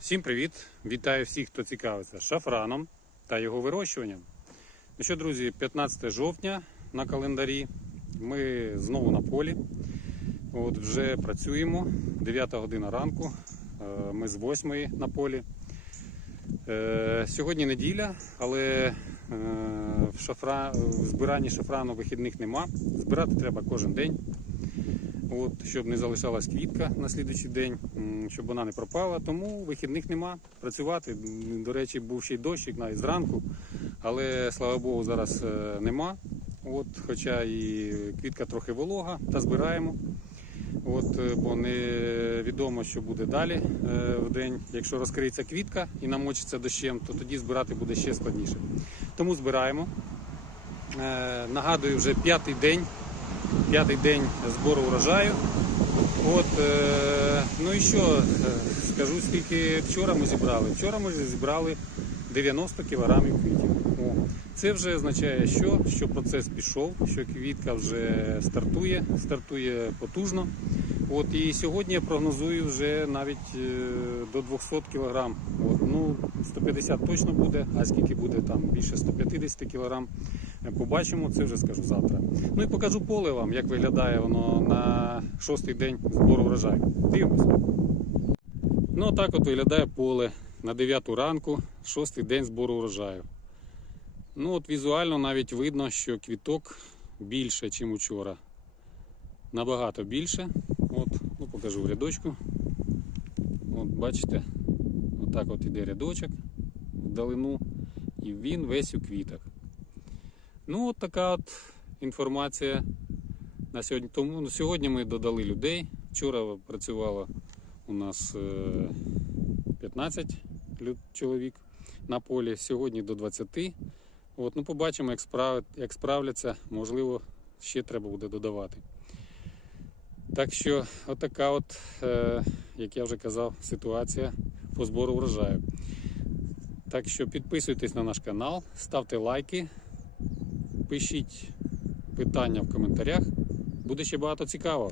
Всім привіт! Вітаю всіх, хто цікавиться шафраном та його вирощуванням. Ну що, друзі, 15 жовтня на календарі. Ми знову на полі. От вже працюємо. 9 година ранку. Е, Ми з 8 на полі. Е, Сьогодні неділя, але е, в, шафра... в збиранні шафрану вихідних нема. Збирати треба кожен день. От, щоб не залишалась квітка на слідуючий день, щоб вона не пропала. Тому вихідних нема. Працювати. До речі, був ще й дощик навіть зранку, але слава Богу, зараз е, нема. От, хоча і квітка трохи волога, та збираємо. От, е, бо невідомо, що буде далі е, в день. Якщо розкриється квітка і намочиться дощем, то тоді збирати буде ще складніше. Тому збираємо. Нагадую, вже п'ятий день п'ятий день збору урожаю. От, е, ну і що, е, скажу, скільки вчора ми зібрали. Вчора ми зібрали 90 кілограмів квітів. Це вже означає, що, що процес пішов, що квітка вже стартує, стартує потужно. От, і сьогодні я прогнозую вже навіть е, до 200 кг. От, ну, 150 точно буде, а скільки буде там більше 150 кг. Побачимо, це вже скажу завтра. Ну і покажу поле вам, як виглядає воно на шостий день збору врожаю. Дивимось. Ну, так от виглядає поле на 9 ранку, шостий день збору врожаю. Ну, от візуально навіть видно, що квіток більше, ніж учора. Набагато більше. От, ну, покажу в рядочку. От, бачите, отак от іде рядочок вдалину, і він весь у квітах. Ну, от така от інформація на сьогодні. Тому ну, сьогодні ми додали людей. Вчора працювало у нас е, 15 чоловік на полі, сьогодні до 20. От, ну, побачимо, як, справ... як справляться. Можливо, ще треба буде додавати. Так що, отака от, е, як я вже казав, ситуація по збору врожаю. Так що підписуйтесь на наш канал, ставте лайки, пишіть питання в коментарях. Буде ще багато цікавого.